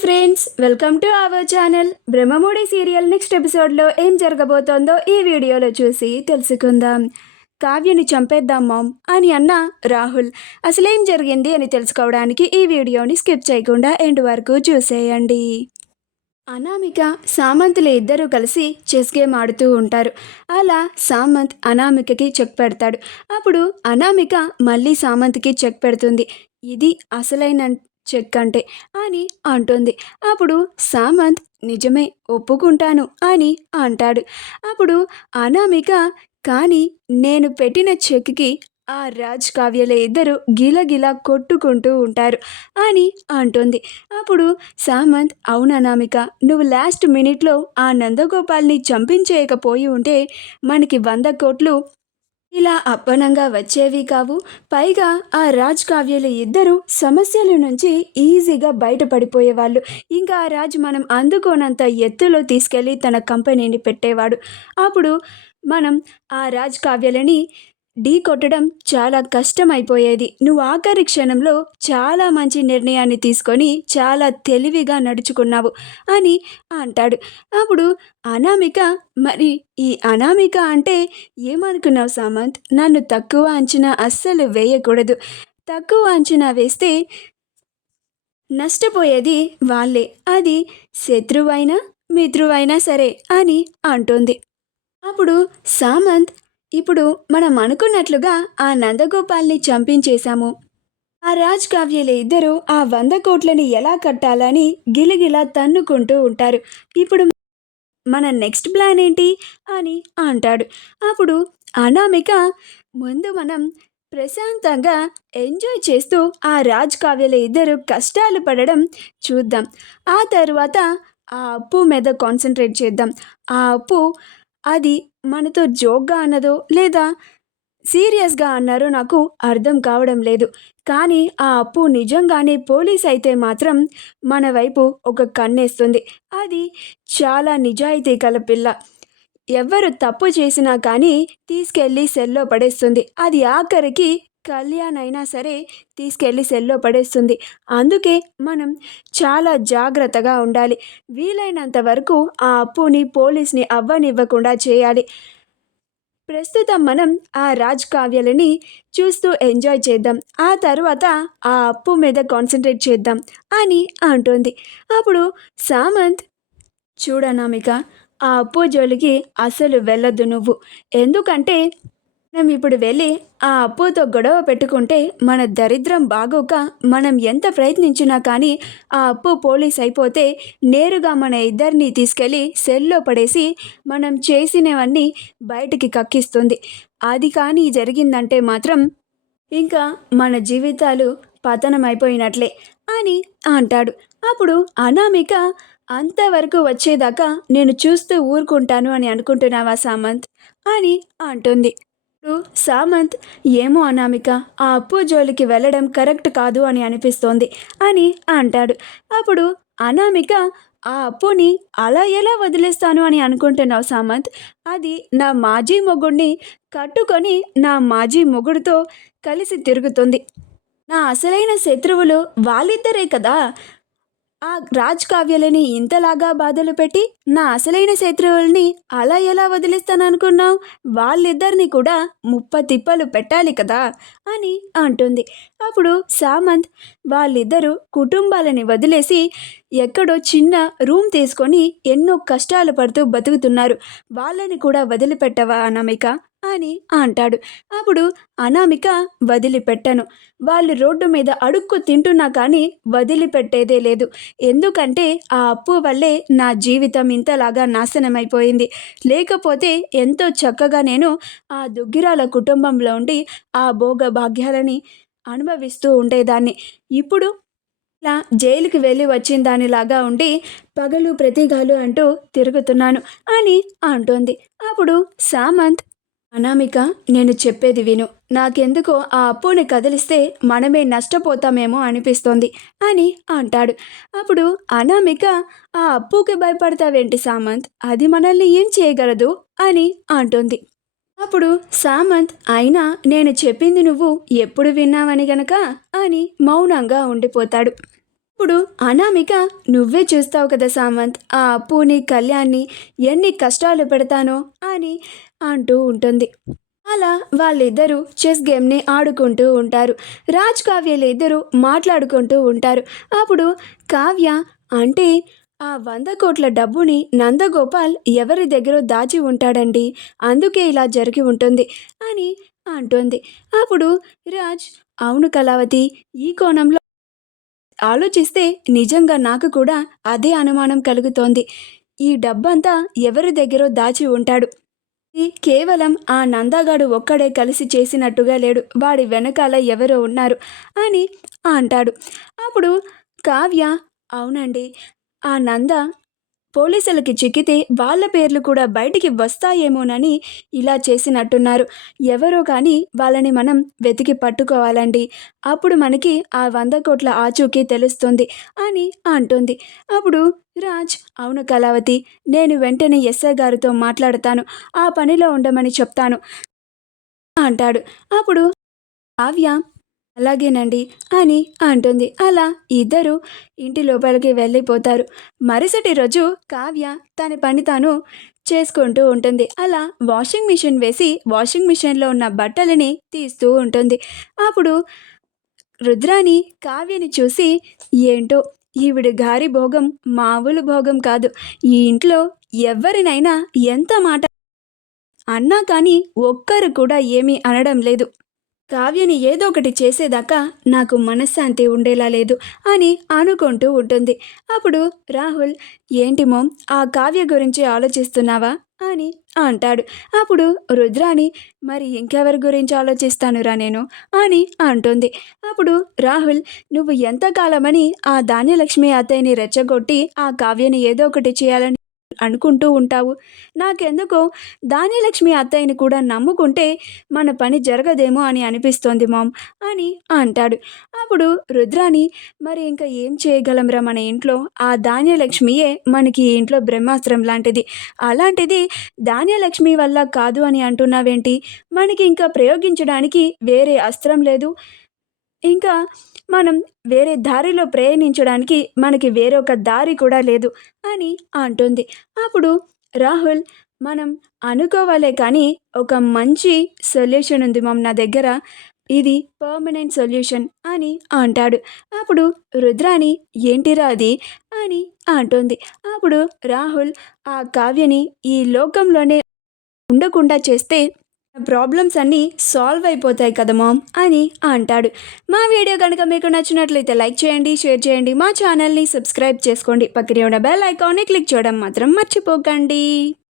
Friends, welcome to our channel. Brahmamudi serial next ఎపిసోడ్లో ఏం జరగబోతోందో ఈ వీడియోలో చూసి తెలుసుకుందాం. కావ్యని చంపేద్దాం మామ్ అని అన్న రాహుల్. అసలేం జరిగింది అని తెలుసుకోవడానికి ఈ వీడియోని స్కిప్ చేయకుండా ఎండ్ వరకు చూసేయండి. అనామిక సామంతులు ఇద్దరూ కలిసి చెస్ గేమ్ ఆడుతూ ఉంటారు. అలా సామంత్ అనామికకి చెక్ పెడతాడు. అప్పుడు అనామిక మళ్ళీ సామంత్కి చెక్ పెడుతుంది. ఇది అసలైన చెక్ అంటే అని అంటుంది. అప్పుడు సామంత్ నిజమే ఒప్పుకుంటాను అని అంటాడు. అప్పుడు అనామిక కానీ నేను పెట్టిన చెక్కి ఆ రాజ్ కావ్యల ఇద్దరు గిలగిలా కొట్టుకుంటూ ఉంటారు అని అంటుంది. అప్పుడు సామంత్ అవుననామిక, నువ్వు లాస్ట్ మినిట్లో ఆ నందగోపాల్ని చంపించేయకపోయి ఉంటే మనకి 100 కోట్లు ఇలా అప్పనంగా వచ్చేవి కావు. పైగా ఆ రాజ్ కావ్యలు ఇద్దరు సమస్యల నుంచి ఈజీగా బయటపడిపోయేవాళ్ళు. ఇంకా ఆ రాజ్ మనం అందుకోనంత ఎత్తులో తీసుకెళ్ళి తన కంపెనీని పెట్టేవాడు. అప్పుడు మనం ఆ రాజ్ కావ్యలని ఢీ కొట్టడం చాలా కష్టమైపోయేది. నువ్వు ఆఖరి క్షణంలో చాలా మంచి నిర్ణయాన్ని తీసుకొని చాలా తెలివిగా నడుచుకున్నావు అని అంటాడు. అప్పుడు అనామిక, మరి ఈ అనామిక అంటే ఏమనుకున్నావు సామంత్? నన్ను తక్కువ అంచనా అస్సలు వేయకూడదు. తక్కువ అంచనా వేస్తే నష్టపోయేది వాళ్ళే, అది శత్రువైనా మిత్రువైనా సరే అని అంటుంది. అప్పుడు సామంత్, ఇప్పుడు మనం అనుకున్నట్లుగా ఆ నందగోపాల్ని చంపించేశాము. ఆ రాజ్ కావ్యల ఇద్దరు ఆ 100 కోట్లని ఎలా కట్టాలని గిలిగిలా తన్నుకుంటూ ఉంటారు. ఇప్పుడు మన నెక్స్ట్ ప్లాన్ ఏంటి అని అంటాడు. అప్పుడు అనామిక, ముందు మనం ప్రశాంతంగా ఎంజాయ్ చేస్తూ ఆ రాజ్ కావ్యల ఇద్దరు కష్టాలు పడడం చూద్దాం. ఆ తర్వాత ఆ అప్పు మీద కాన్సన్ట్రేట్ చేద్దాం. ఆ అప్పు అది మనతో జోక్గా అన్నదో లేదా సీరియస్గా అన్నారో నాకు అర్థం కావడం లేదు. కానీ ఆ అప్పు నిజంగానే పోలీస్ అయితే మాత్రం మన వైపు ఒక కన్నేస్తుంది. అది చాలా నిజాయితీ గల పిల్ల. ఎవ్వరు తప్పు చేసినా కానీ తీసుకెళ్ళి సెల్లో పడేస్తుంది. అది ఆఖరికి కళ్యాణ్ అయినా సరే తీసుకెళ్ళి సెల్లో పడేస్తుంది. అందుకే మనం చాలా జాగ్రత్తగా ఉండాలి. వీలైనంత వరకు ఆ అప్పుని పోలీస్ని అవ్వనివ్వకుండా చేయాలి. ప్రస్తుతం మనం ఆ రాజ్ కావ్యాలని చూస్తూ ఎంజాయ్ చేద్దాం. ఆ తర్వాత ఆ అప్పు మీద కాన్సన్ట్రేట్ చేద్దాం అని అంటుంది. అప్పుడు సామంత్, చూడనామిక, ఆ అప్పు జోలికి అసలు వెళ్ళొద్దు నువ్వు. ఎందుకంటే మనం ఇప్పుడు వెళ్ళి ఆ అప్పుతో గొడవ పెట్టుకుంటే మన దరిద్రం బాగోక మనం ఎంత ప్రయత్నించినా కానీ ఆ అప్పు పోలీస్ అయిపోతే నేరుగా మన ఇద్దరిని తీసుకెళ్ళి సెల్లో పడేసి మనం చేసినవన్నీ బయటికి కక్కిస్తుంది. అది కానీ జరిగిందంటే మాత్రం ఇంకా మన జీవితాలు పతనమైపోయినట్లే అని అంటాడు. అప్పుడు అనామిక, అంతవరకు వచ్చేదాకా నేను చూస్తూ ఊరుకుంటాను అని అనుకుంటున్నావా సామంత్ అని అంటుంది. ఇప్పుడు సామంత్, ఏమో అనామిక, ఆ అప్పు జోలికి వెళ్ళడం కరెక్ట్ కాదు అని అనిపిస్తోంది అని అంటాడు. అప్పుడు అనామిక, ఆ అప్పుని అలా ఎలా వదిలేస్తాను అని అనుకుంటున్నావు సామంత్? అది నా మాజీ మొగుడిని కట్టుకొని నా మాజీ మొగుడితో కలిసి తిరుగుతుంది. నా అసలైన శత్రువులు వాళ్ళిద్దరే కదా. ఆ రాజ్ కావ్యలని ఇంతలాగా బాధలు పెట్టి నా అసలైన శత్రువుల్ని అలా ఎలా వదిలిస్తాననుకున్నావు? వాళ్ళిద్దరిని కూడా ముప్పతిప్పలు పెట్టాలి కదా అని అంటుంది. అప్పుడు సామంత్, వాళ్ళిద్దరూ కుటుంబాలని వదిలేసి ఎక్కడో చిన్న రూమ్ తీసుకొని ఎన్నో కష్టాలు పడుతూ బతుకుతున్నారు. వాళ్ళని కూడా వదిలిపెట్టవా అనామిక అని అంటాడు. అప్పుడు అనామిక, వదిలిపెట్టను. వాళ్ళు రోడ్డు మీద అడుక్కు తింటున్నా కానీ వదిలిపెట్టేదే లేదు. ఎందుకంటే ఆ అప్పు వల్లే నా జీవితం ఇంతలాగా నాశనమైపోయింది. లేకపోతే ఎంతో చక్కగా నేను ఆ దుగ్గిరాల కుటుంబంలో ఉండి ఆ భోగ భాగ్యాలని అనుభవిస్తూ ఉండేదాన్ని. ఇప్పుడు ఇలా జైలుకి వెళ్ళి వచ్చిన దానిలాగా ఉండి పగలు ప్రతిగాలు అంటూ తిరుగుతున్నాను అని అంటోంది. అప్పుడు సామంత్, అనామిక, నేను చెప్పేది విను. నాకెందుకో ఆ అప్పుని కదిలిస్తే మనమే నష్టపోతామేమో అనిపిస్తోంది అని అంటాడు. అప్పుడు అనామిక, ఆ అప్పుకి భయపడతావేంటి సామంత్? అది మనల్ని ఏం చేయగలదు అని అంటుంది. అప్పుడు సామంత్, అయినా నేను చెప్పింది నువ్వు ఎప్పుడు విన్నావని గనక అని మౌనంగా ఉండిపోతాడు. ఇప్పుడు అనామిక నువ్వే చూస్తావు కదా సామంత్, ఆ అప్పుని కళ్యాణ్ని ఎన్ని కష్టాలు పెడతానో అని అంటూ ఉంటుంది. అలా వాళ్ళిద్దరూ చెస్ గేమ్ని ఆడుకుంటూ ఉంటారు. రాజ్ కావ్యలు ఇద్దరు మాట్లాడుకుంటూ ఉంటారు. అప్పుడు కావ్య, అంటే ఆ 100 కోట్ల డబ్బుని నందగోపాల్ ఎవరి దగ్గర దాచి ఉంటాడండి, అందుకే ఇలా జరిగి ఉంటుంది అని అంటుంది. అప్పుడు రాజ్, అవును కళావతి, ఈ కోణంలో ఆలోచిస్తే నిజంగా నాకు కూడా అదే అనుమానం కలుగుతోంది. ఈ డబ్బంతా ఎవరి దగ్గరో దాచి ఉంటాడు. ఇది కేవలం ఆ నందగాడు ఒక్కడే కలిసి చేసినట్టుగా లేడు, వాడి వెనకాల ఎవరో ఉన్నారు అని అంటాడు. అప్పుడు కావ్య, అవునండి, ఆ నంద పోలీసులకి చిక్కితే వాళ్ళ పేర్లు కూడా బయటికి వస్తాయేమోనని ఇలా చేసినట్టున్నారు. ఎవరో కానీ వాళ్ళని మనం వెతికి పట్టుకోవాలండి, అప్పుడు మనకి ఆ 100 కోట్ల ఆచూకీ తెలుస్తుంది అని అంటుంది. అప్పుడు రాజ్, అవును కళావతి, నేను వెంటనే ఎస్ఐ గారితో మాట్లాడతాను, ఆ పనిలో ఉండమని చెప్తాను అంటాడు. అప్పుడు కావ్య, అలాగేనండి అని అంటుంది. అలా ఇద్దరు ఇంటి లోపలికి వెళ్ళిపోతారు. మరుసటి రోజు కావ్య తన పని తాను చేసుకుంటూ ఉంటుంది. అలా వాషింగ్ మిషన్ వేసి వాషింగ్ మిషన్లో ఉన్న బట్టలని తీస్తూ ఉంటుంది. అప్పుడు రుద్రాని కావ్యని చూసి, ఏంటో ఈవిడ గారి భోగం మామూలు భోగం కాదు, ఈ ఇంట్లో ఎవరినైనా ఎంత మాట అన్నా కానీ ఒక్కరు కూడా ఏమీ అనడం లేదు, కావ్యని ఏదో ఒకటి చేసేదాకా నాకు మనశ్శాంతి ఉండేలా లేదు అని అనుకుంటూ ఉంటుంది. అప్పుడు రాహుల్, ఏంటి మోమ్, ఆ కావ్య గురించి ఆలోచిస్తున్నావా అని అంటాడు. అప్పుడు రుద్రాని, మరి ఇంకెవరి గురించి ఆలోచిస్తానురా నేను అని అంటుంది. అప్పుడు రాహుల్, నువ్వు ఎంతకాలమని ఆ ధాన్యలక్ష్మి అత్తయ్యని రెచ్చగొట్టి ఆ కావ్యని ఏదో ఒకటి చేయాలని అనుకుంటూ ఉంటావు, నాకెందుకో ధాన్యలక్ష్మి అత్తయ్యని కూడా నమ్ముకుంటే మన పని జరగదేమో అని అనిపిస్తోంది మామ్ అని అంటాడు. అప్పుడు రుద్రాని, మరి ఇంకా ఏం చేయగలంరా మన ఇంట్లో, ఆ ధాన్యలక్ష్మియే మనకి ఈ ఇంట్లో బ్రహ్మాస్త్రం లాంటిది, అలాంటిది ధాన్యలక్ష్మి వల్ల కాదు అని అంటున్నావేంటి, మనకి ఇంకా ప్రయోగించడానికి వేరే అస్త్రం లేదు, ఇంకా మనం వేరే దారిలో ప్రయాణించడానికి మనకి వేరొక దారి కూడా లేదు అని అంటుంది. అప్పుడు రాహుల్, మనం అనుకోవాలే కానీ ఒక మంచి సొల్యూషన్ ఉంది మామ్ నా దగ్గర, ఇది పర్మనెంట్ సొల్యూషన్ అని అంటాడు. అప్పుడు రుద్రాని, ఏంటిరా అది అని అంటుంది. అప్పుడు రాహుల్, ఆ కావ్యని ఈ లోకంలోనే ఉండకుండా చేస్తే ప్రాబ్లమ్స్ అన్నీ సాల్వ్ అయిపోతాయి కదా మామ్ అని అంటాడు. మా వీడియో కనుక మీకు నచ్చినట్లయితే లైక్ చేయండి, షేర్ చేయండి, మా ఛానల్ని సబ్స్క్రైబ్ చేసుకోండి, పక్కనే ఉన్న బెల్ ఐకాన్ని క్లిక్ చేయడం మాత్రం మర్చిపోకండి.